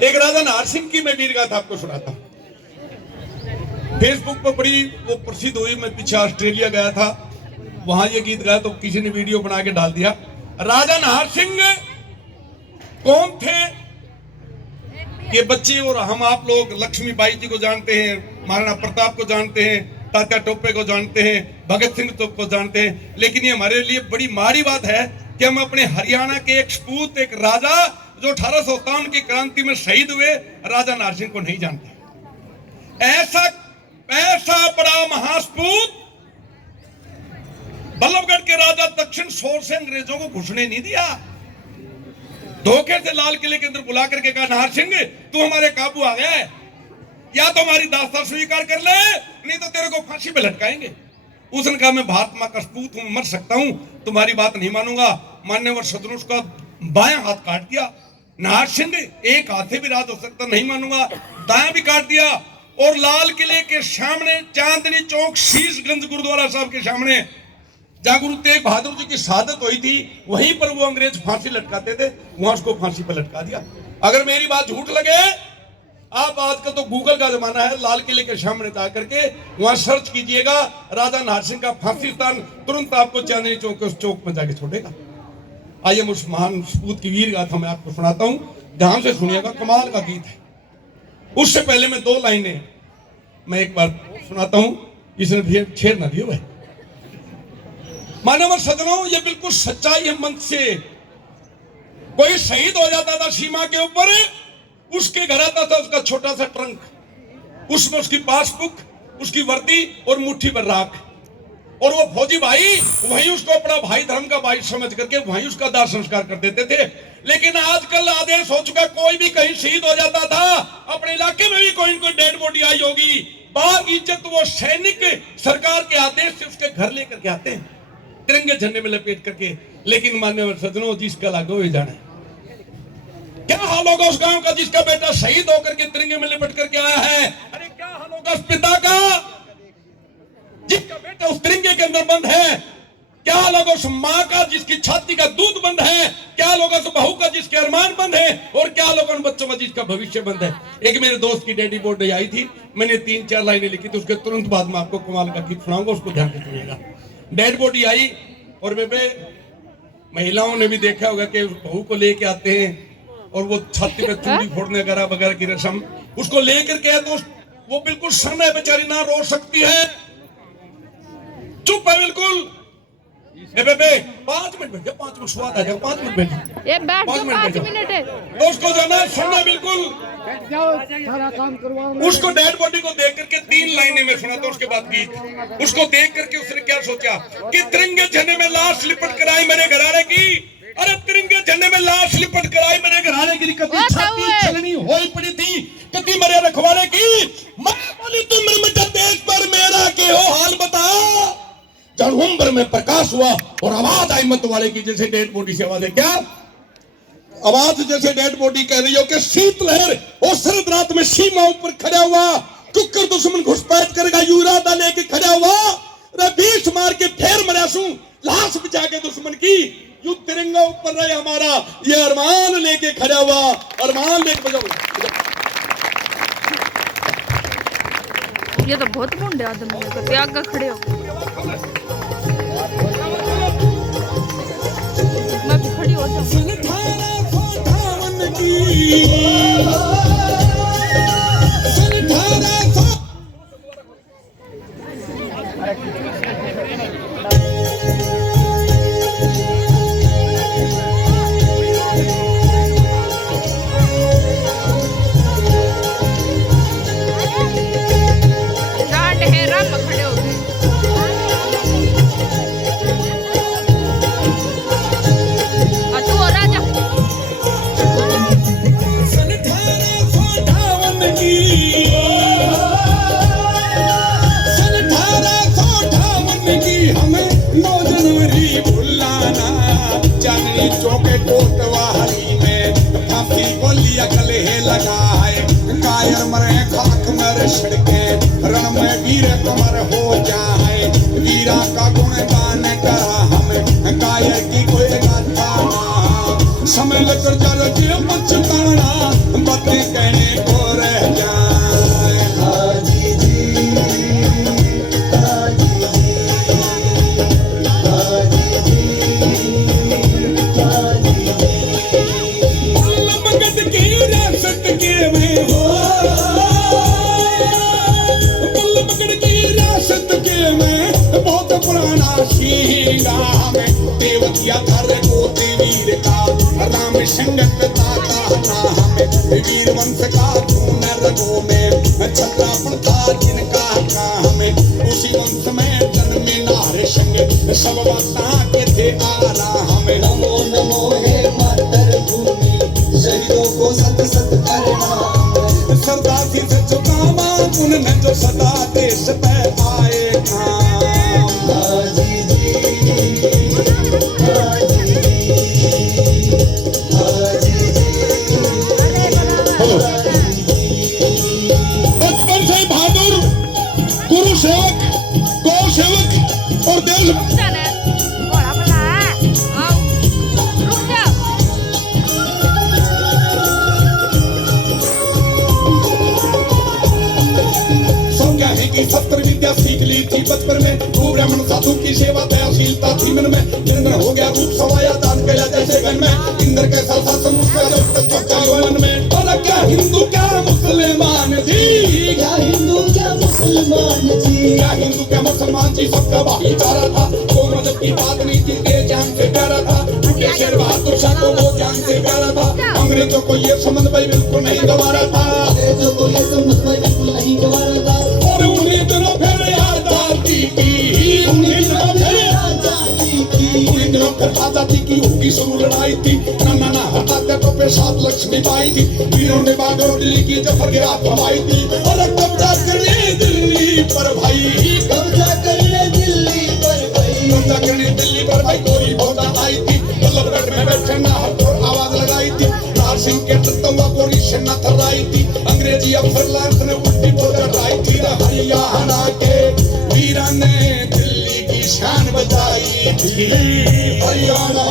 एक राजा नाहर सिंह की मैं वीर गाथा आपको सुनाता हूं। फेसबुक पर बड़ी वो प्रसिद्ध हुई। मैं पीछे ऑस्ट्रेलिया गया था, वहां ये गीत गाया तो किसी ने वीडियो बना के डाल दिया। राजा नाहर सिंह कौन थे? ये बच्चे और हम आप लोग लक्ष्मीबाई जी को जानते हैं, महाराणा प्रताप को जानते हैं, तात्या टोपे को जानते हैं, भगत सिंह को जानते हैं, लेकिन ये हमारे लिए बड़ी माड़ी बात है कि हम अपने हरियाणा के एक सपूत, एक राजा जो 1857 की क्रांति में शहीद हुए, राजा नाहर सिंह को नहीं जानते। ऐसा बड़ा महासपूत बल्लभगढ़ के राजा दक्षिण सोर से अंग्रेजों को घुसने नहीं दिया। धोखे से लाल किले के अंदर बुला करके कहा, नाहर सिंह तू हमारे काबू आ गया है, या तो हमारी दास्तान स्वीकार कर ले, नहीं तो तेरे को फांसी पे लटकाएंगे। उसने कहा, मैं महात्मा का सपूत हूं, मर सकता हूं, तुम्हारी बात नहीं मानूंगा। मान्यवर सदन उसका बायां हाथ काट दिया। नाहर सिंह एक हाथ से भी राज हो सकता, नहीं मानूंगा, दायां भी काट दिया। और लाल किले के सामने चांदनी चौक शीशगंज गुरुद्वारा साहब के सामने जहां गुरु तेग बहादुर जी की शहादत हुई थी, वहीं पर वो अंग्रेज फांसी लटकाते थे, वहां उसको फांसी पर लटका दिया। अगर मेरी बात झूठ लगे, आप आजकल तो गूगल का जमाना है, लाल किले के सामने जाकर के वहां सर्च कीजिएगा राजा नाहर सिंह का फांसी स्थान, तुरंत आपको चांदनी चौक के उस चौक में जाके छोड़ेगा। आइए उस महान सपूत की वीर गाथा मैं आपको सुनाता हूं, ध्यान से सुनिएगा, कमाल का गीत है। उससे पहले मैं 2 लाइनें मैं एक बार सुनाता हूं, इसने छेड़ ना दियो भाई। मान्यवर सज्जनों, ये बिल्कुल सच्चाई है। मन से कोई शहीद हो जाता था सीमा के ऊपर, उसके घर आता था उसका छोटा सा ट्रंक, उसमें उसकी पासबुक, उसकी वर्दी और मुट्ठी भर राख, और वो फौजी भाई वहीं उसको अपना भाई, धर्म का भाई समझ करके वहीं उसका दाह संस्कार कर देते थे। लेकिन आजकल आदेश हो चुका, कोई भी कहीं शहीद हो जाता था, अपने इलाके में भी कोई न कोई डेड बॉडी आई होगी, बाग इज्जत वो सैनिक सरकार के आदेश से उसके घर लेकर के आते हैं, तिरंगे झंडे में लपेट करके। लेकिन मान्यवर सज्जनों, जिसका लागू हुए जाने, क्या हाल होगा उस गांव का जिसका बेटा शहीद होकर के तिरंगे में लिपट करके आया है? अरे क्या हाल होगा उस पिता का जिसका बेटा उस तिरंगे के अंदर बंद है? क्या हाल होगा उस माँ का जिसकी छाती का दूध बंद है? क्या हाल होगा उस बहू का जिसके अरमान बंद है? और क्या हाल होगा उन बच्चों का जिसका भविष्य बंद है? एक मेरे दोस्त की डेडी बर्थडे आई थी, मैंने 3-4 लाइनें लिखी थी, उसके तुरंत बाद में आपको कमाल का गीत सुनाऊंगा, उसको ध्यान से सुनिएगा। डेड बॉडी आई और बेबे महिलाओं ने भी देखा होगा कि बहू को लेके आते हैं और वो छाती पे चूड़ी फोड़ने वगैरह की रस्म, उसको लेकर के तो वो बिल्कुल सन है बेचारी, ना रो सकती है, चुप है बिल्कुल। बेबे 5 मिनट बैठ जा, 5 मिनट स्वाद आ जाएगा, 5 मिनट बैठ ये बैठ जाओ, 5 मिनट है तो उसको जाना सुनना बिल्कुल। सारा काम करवाओ। उसको डेड बॉडी को देख करके 3 लाइनें में सुना था, उसके बाद गीत। उसको देख करके उसने क्या सोचा कि तिरंगे झंडे में लाश लिपट कर आई मेरे घराने की, अरे तिरंगे झंडे में लाश लिपट कर आई मेरे घराने की, कभी छाती छलनी होई पड़ी थी, कभी मेरे रखवाले की, मैं बोली तुम मिट देश पर मेरा के हो हाल बता। जनवंबर में प्रकाश हुआ और आवाज आई मत वाले की, जैसे डेड बॉडी से आवाज है, क्या आवाज जैसे डेड बॉडी कह रही हो कि शीतलहर और शरद रात में सीमा ऊपर खड़ा हुआ, कुकर दुश्मन घुसपैठ करेगा युरादा लेके खड़ा हुआ, रबीश मार के फेर मरासू लाश बिछा के दुश्मन की, यू तिरंगा ऊपर रहे हमारा, ये अरमान लेके खड़ा हुआ, अरमान लेके बजाओ। ये तो बहुत मुंडे आदमी है, त्याग का खड़े हो। मैं भी खड़ी हो जाऊं। कायर मरे खाक मरे छिड़के रण में वीर कमर हो जाए, वीरा का गुणगान करा हमें, कायर की कोई गाथा ना, समय लेकर जर के पछताना बातें कहने को रह जाए। हाजी जी, हाजी जी, हाजी जी, हाजी जी। मगध की रियासत के में हो, मगध की रियासत के में बहुत पुराना शीगा में देवतिया धर को वीर का राम संगत दाता ना हमें वीर वंश का खून रगों में छत्रापन था जिनका का हमें उसी वंश में जन्मे नार संग सब वाता के थे आला हमें। नमो नमो हे मातृभूमि शहीदों को सत सत करना सरदार जी से झुकावा उन्होंने जो सदा देश पे आए काम। हाजी जी, हाजी जी, हाजी जी, बचपन से बहादुर गुरु सेवक गौ सेवक और देश जाना है घोड़ा बुला आओ रुक जा सब कहे कि सत्तर विद्या सीख ली थी बचपन में वो ब्राह्मण साधु की सेवा दयाशीलता थी मन में इंद्र हो गया रूप समाया दान किया जैसे गन में इंद्र के साथ शासन मन में। और क्या हिंदू क्या मुसलमान जी, क्या हिंदू क्या मुसलमान जी, क्या हिंदू क्या मुसलमान जी सबका भाईचारा था। वो मदद की बात नहीं थी के जान से प्यारा था शेर बहादुर शाह को वो जान से प्यारा था। अंग्रेजों को ये समझ भाई बिल्कुल नहीं गवारा था, अंग्रेजों को ये समझ भाई बिल्कुल नहीं गवारा था। और उन्हीं दिनों फिर आजादी की, उन्हीं दिनों फिर आजादी की, उन्हीं दिनों फिर आजादी की होगी शुरू लड़ाई थी। ना हटाते तो पे 7 लक्ष्मी बाई थी वीरों ने बागों दिल्ली की जफर की रात हवाई थी। और कब्जा करने दिल्ली पर भाई, कब्जा करने दिल्ली पर भाई, कब्जा करने दिल्ली पर भाई कोई बहुत आई थी। बल्लभगढ़ में बैठे ना हथौड़ आवाज लगाई थी लाल सिंह के तत्वा गोरी से न थर्राई थी। अंग्रेजी अफसर लांस ने उल्टी बोल हटाई थी। हरियाणा के वीरा ने दिल्ली की शान बचाई थी, हरियाणा